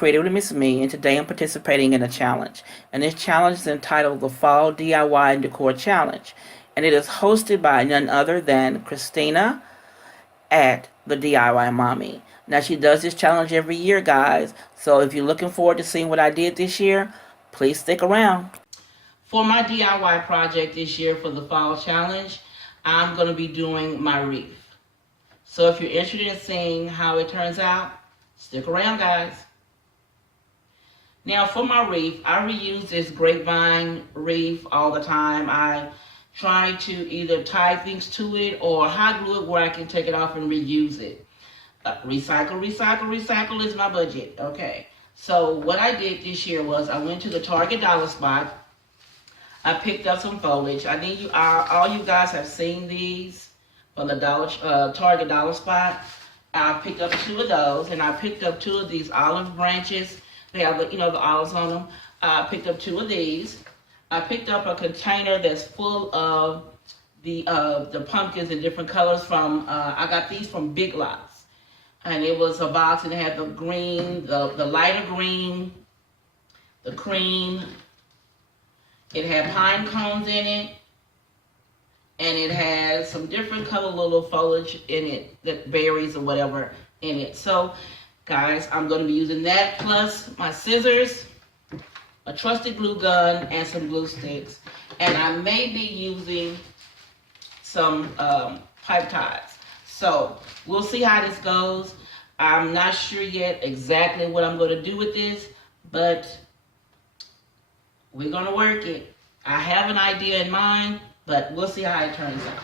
Creative with Miss Me, and today I'm participating in a challenge. And this challenge is entitled the Fall DIY and Decor Challenge. And it is hosted by none other than Christina at the DIY Mommy. Now, she does this challenge every year, guys. So if you're looking forward to seeing what I did this year, please stick around. For my DIY project this year for the Fall Challenge, I'm going to be doing my wreath. So if you're interested in seeing how it turns out, stick around, guys. Now for my wreath, I reuse this grapevine wreath all the time. I try to either tie things to it or hot glue it where I can take it off and reuse it. Recycle, recycle, recycle is my budget. Okay. So what I did this year was I went to the Target dollar spot. I picked up some foliage. I think all you guys have seen these from the Target dollar spot. I picked up 2 of those, and I picked up 2 of these olive branches. They have the olives on them. I picked up 2 of these. I picked up a container that's full of the pumpkins in different colors from, I got these from Big Lots. And it was a box, and it had the green, the lighter green, the cream. It had pine cones in it. And it has some different color little foliage in it, that berries or whatever in it. So, guys, I'm going to be using that plus my scissors, a trusty glue gun, and some glue sticks. And I may be using some pipe ties. So, we'll see how this goes. I'm not sure yet exactly what I'm going to do with this, but we're going to work it. I have an idea in mind, but we'll see how it turns out.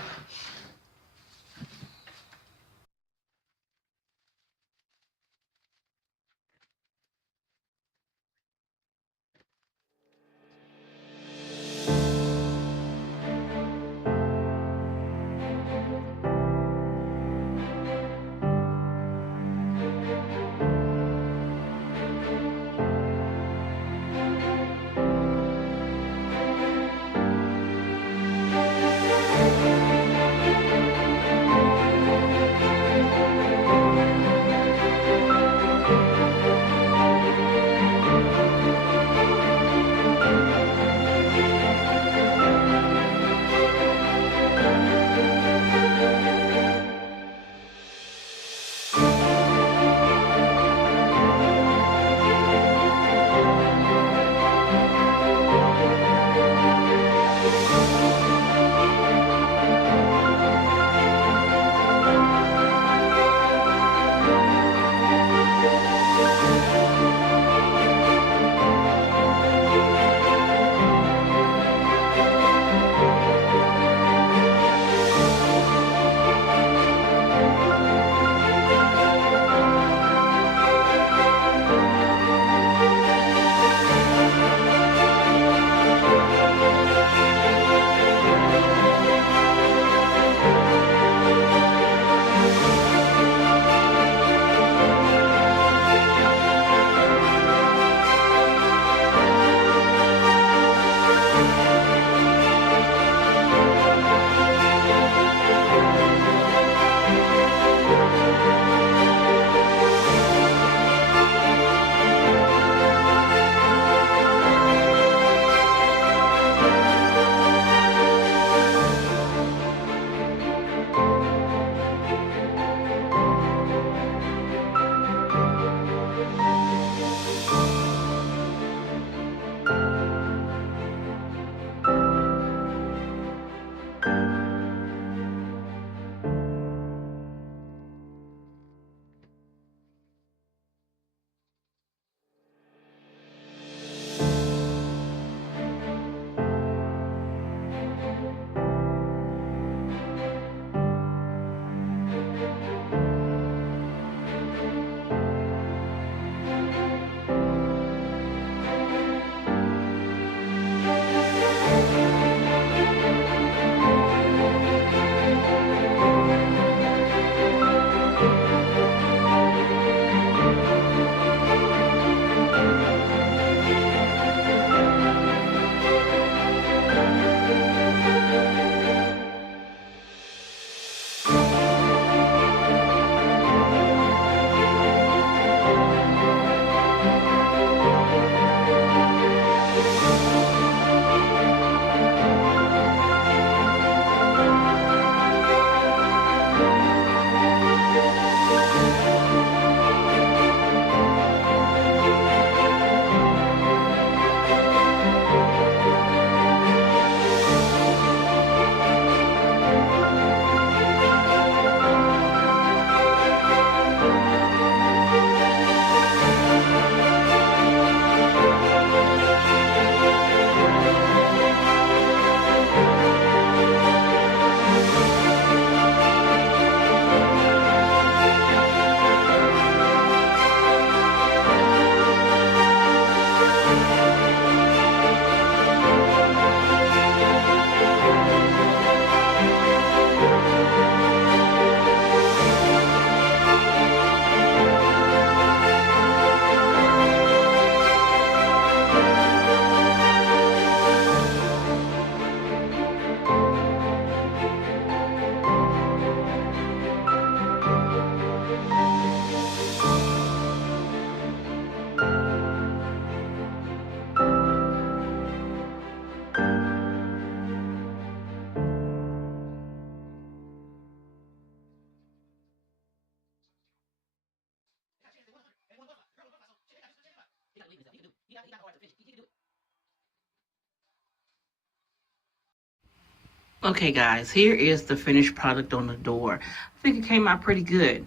Okay guys, here is the finished product on the door. I think it came out pretty good.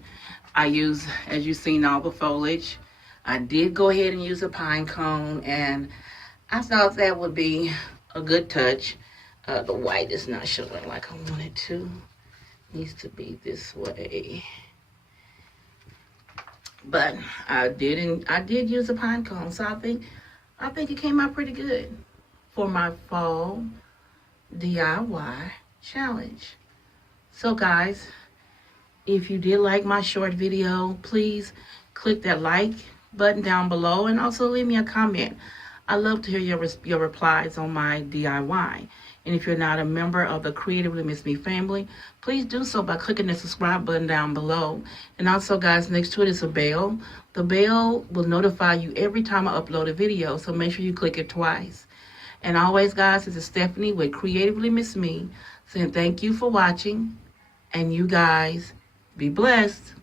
I use, as you've seen, all the foliage. I did go ahead and use a pine cone, and I thought that would be a good touch. The white is not showing like I want it to. Needs to be this way. But I did use a pine cone, so I think it came out pretty good for my fall DIY challenge. So guys, if you did like my short video, please click that like button down below and also leave me a comment. I love to hear your replies on my DIY. And if you're not a member of the Creatively Miss Me family, please do so by clicking the subscribe button down below. And also guys, next to it is a bell. The bell will notify you every time I upload a video, so make sure you click it twice. And always guys, this is Stephanie with Creatively Miss Me saying thank you for watching, and you guys be blessed.